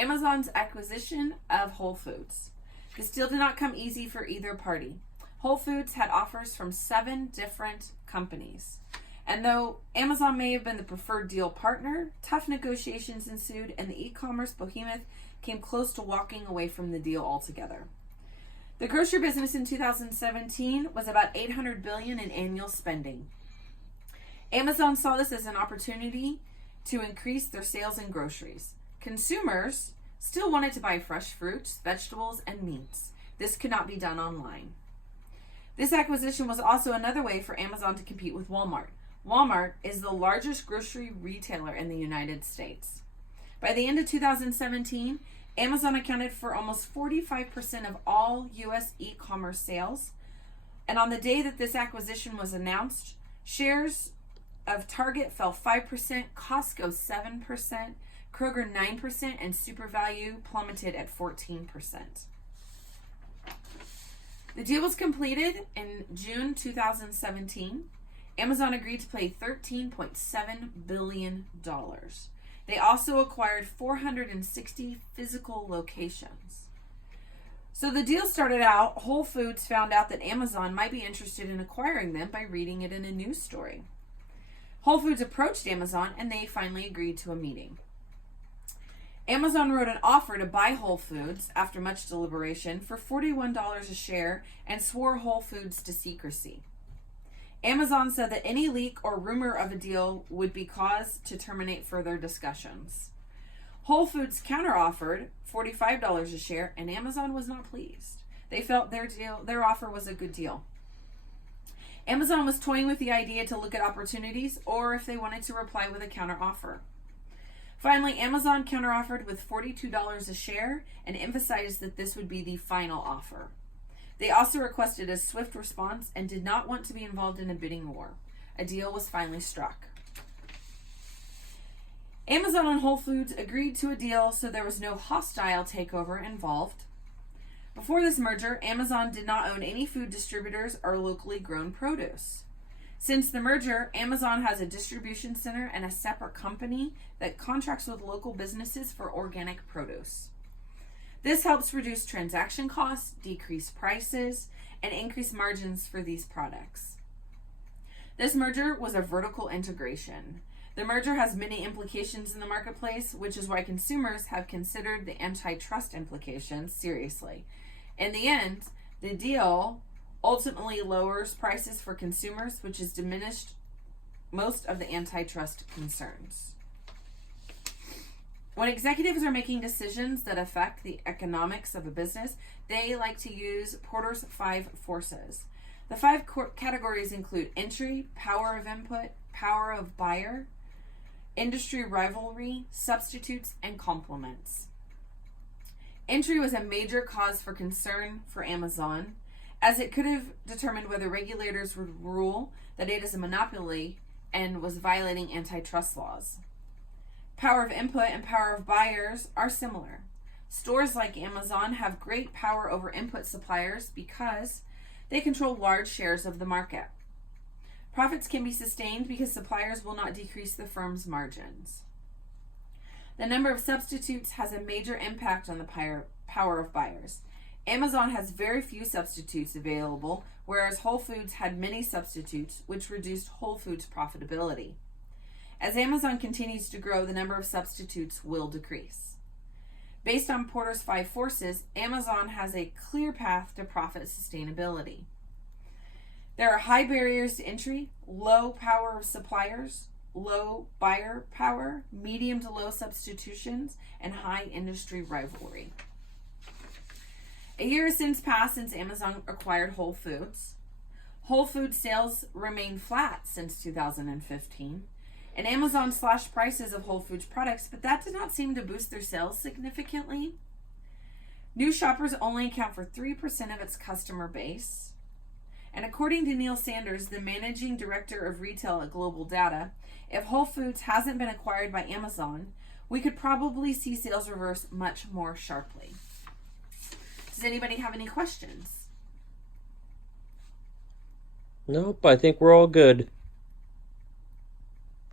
Amazon's acquisition of Whole Foods. This deal did not come easy for either party. Whole Foods had offers from 7 different companies. And though Amazon may have been the preferred deal partner, tough negotiations ensued and the e-commerce behemoth came close to walking away from the deal altogether. The grocery business in 2017 was about $800 billion in annual spending. Amazon saw this as an opportunity to increase their sales in groceries. Consumers still wanted to buy fresh fruits, vegetables, and meats. This could not be done online. This acquisition was also another way for Amazon to compete with Walmart. Walmart is the largest grocery retailer in the United States. By the end of 2017, Amazon accounted for almost 45% of all U.S. e-commerce sales. And on the day that this acquisition was announced, shares of Target fell 5%, Costco 7%, Kroger 9%, and SuperValue plummeted at 14%. The deal was completed in June 2017. Amazon agreed to pay $13.7 billion. They also acquired 460 physical locations. So the deal started out, Whole Foods found out that Amazon might be interested in acquiring them by reading it in a news story. Whole Foods approached Amazon and they finally agreed to a meeting. Amazon wrote an offer to buy Whole Foods after much deliberation for $41 a share and swore Whole Foods to secrecy. Amazon said that any leak or rumor of a deal would be cause to terminate further discussions. Whole Foods counteroffered $45 a share, and Amazon was not pleased. They felt their offer was a good deal. Amazon was toying with the idea to look at opportunities or if they wanted to reply with a counteroffer. Finally, Amazon counteroffered with $42 a share and emphasized that this would be the final offer. They also requested a swift response and did not want to be involved in a bidding war. A deal was finally struck. Amazon and Whole Foods agreed to a deal so there was no hostile takeover involved. Before this merger, Amazon did not own any food distributors or locally grown produce. Since the merger, Amazon has a distribution center and a separate company that contracts with local businesses for organic produce. This helps reduce transaction costs, decrease prices, and increase margins for these products. This merger was a vertical integration. The merger has many implications in the marketplace, which is why consumers have considered the antitrust implications seriously. In the end, the deal ultimately lowers prices for consumers, which has diminished most of the antitrust concerns. When executives are making decisions that affect the economics of a business, they like to use Porter's 5 forces. The 5 categories include entry, power of input, power of buyer, industry rivalry, substitutes, and complements. Entry was a major cause for concern for Amazon, as it could have determined whether regulators would rule that it is a monopoly and was violating antitrust laws. Power of input and power of buyers are similar. Stores like Amazon have great power over input suppliers because they control large shares of the market. Profits can be sustained because suppliers will not decrease the firm's margins. The number of substitutes has a major impact on the power of buyers. Amazon has very few substitutes available, whereas Whole Foods had many substitutes, which reduced Whole Foods' profitability. As Amazon continues to grow, the number of substitutes will decrease. Based on Porter's 5 forces, Amazon has a clear path to profit sustainability. There are high barriers to entry, low power of suppliers, low buyer power, medium to low substitutions, and high industry rivalry. A year has since passed since Amazon acquired Whole Foods. Whole Foods sales remained flat since 2015. And Amazon slashed prices of Whole Foods products, but that did not seem to boost their sales significantly. New shoppers only account for 3% of its customer base. And according to Neil Sanders, the managing director of retail at Global Data, if Whole Foods hasn't been acquired by Amazon, we could probably see sales reverse much more sharply. Does anybody have any questions? Nope, I think we're all good.